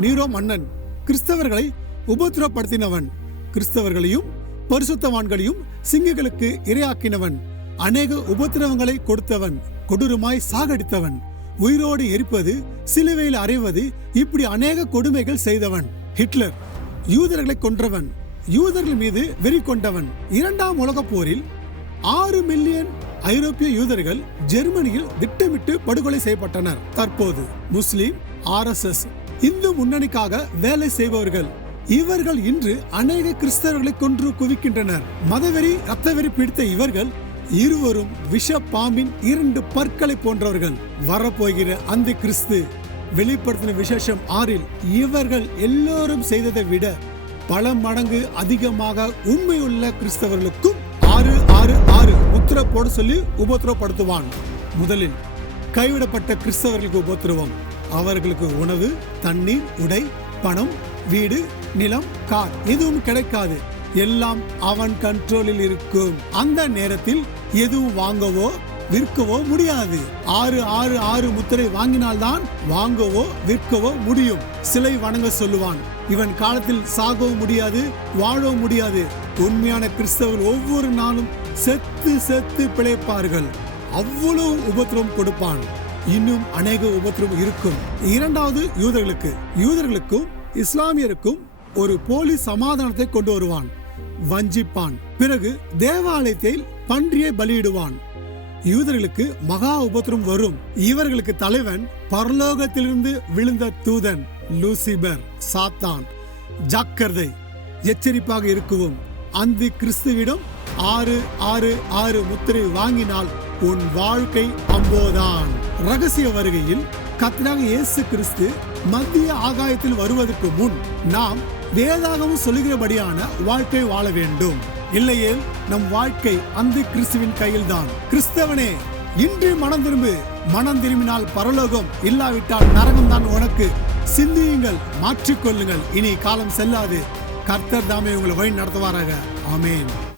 நீரோ மன்னன். கிறிஸ்தவர்களை உபத்திரப்படுத்தினவன். கிறிஸ்தவர்களையும் பரிசுத்தவான்களையும் சிங்கங்களுக்கு இரையாக்கினவன். அநேக உபத்திரவங்களை கொடுத்தவன் கொடூரமாய் சாகடித்தவன். உயிரோடு எரிப்பது சிலுவையில் அறைவது இப்படி அநேக கொடுமைகள் செய்தவன். ஹிட்லர் யூதர்களை கொன்றவன். யூதர்கள் மீது வெறி கொண்டவன். இரண்டாம் உலகப் போரில் ஆறு மில்லியன் ஐரோப்பிய யூதர்கள் ஜெர்மனியில் திட்டமிட்டு படுகொலை செய்யப்பட்டனர். தற்போது முஸ்லிம் ஆர்எஸ்எஸ் இந்து முன்னணிக்காக வேலை செய்பவர்கள். இவர்கள் இன்று அநேக கிறிஸ்தவர்களை கொன்று குவிக்கின்றனர். மதவெறி ரத்தவெறி பிடித்த இவர்கள் இருவரும் விஷ பாம்பின் இரண்டு பற்களை போன்றவர்கள். வரப்போகிற அந்த கிறிஸ்து வெளிப்படுத்தின விசேஷம் ஆறில் இவர்கள் எல்லோரும் செய்ததை விட பல மடங்கு அதிகமாக உண்மையுள்ள கிறிஸ்தவர்களுக்கும் ஆறு ஆறு ஆறு முத்திர போட சொல்லி உபத்திரப்படுத்துவான் முதலில் கைவிடப்பட்ட கிறிஸ்தவர்களுக்கு உபத்திரவம். அவர்களுக்கு உணவு தண்ணீர் உடை பணம் வீடு நிலம் கார் எதுவும் கிடைக்காது. எல்லாம் அவன் கண்ட்ரோலில் இருக்கும். அந்த நேரத்தில் எதுவும் வாங்கவோ விற்கவோ முடியாது. ஆறு ஆறு ஆறு முத்திரை வாங்கினால்தான் வாங்கவோ விற்கவோ முடியும். சிலை வணங்க சொல்லுவான். இவன் காலத்தில் சாகவும் முடியாது வாழவும் முடியாது. உண்மையான கிறிஸ்தவர்கள் ஒவ்வொரு நாளும் செத்து செத்து பிழைப்பார்கள். அவ்வளவு உபத்திரம் கொடுப்பான். இன்னும் அநேக உபத்திரம் இருக்கும். இரண்டாவது யூதர்களுக்கு யூதர்களுக்கும் இஸ்லாமியருக்கும் ஒரு போலி சமாதானத்தை கொண்டு வருவான். வஞ்சிப்பான். பிறகு தேவாலயத்தில் பன்றியை பலியிடுவான். யூதர்களுக்கு மகா உபத்திரம் வரும். இவர்களுக்கு தலைவன் பரலோகத்திலிருந்து விழுந்த தூதன் லூசிபர் சாத்தான். ஜாக்கிரதை எச்சரிப்பாக இருக்கவும். அந்த கிறிஸ்துவிடம் ஆறு ஆறு ஆறு முத்திரை வாங்கினால் உன் வாழ்க்கை அம்போதான். ரகசிய வருகையில் கர்த்தராக இயேசு கிறிஸ்து மத்திய ஆகாயத்தில் வருவதற்கு முன் நாம் வேதாகவும் சொல்லுகிறபடியான வாழ்க்கை வாழ வேண்டும். இல்லையே நம் வாழ்க்கை அந்த கிறிஸ்துவின் கையில்தான். கிறிஸ்தவனே இன்று மனம் திரும்பு. மனம் திரும்பினால் பரலோகம் இல்லாவிட்டால் நரகம் தான் உனக்கு. சிந்தியுங்கள் மாற்றிக்கொள்ளுங்கள். இனி காலம் செல்லாது. கர்த்தர் தாமே உங்களை வழி நடத்துவாராக. ஆமென்.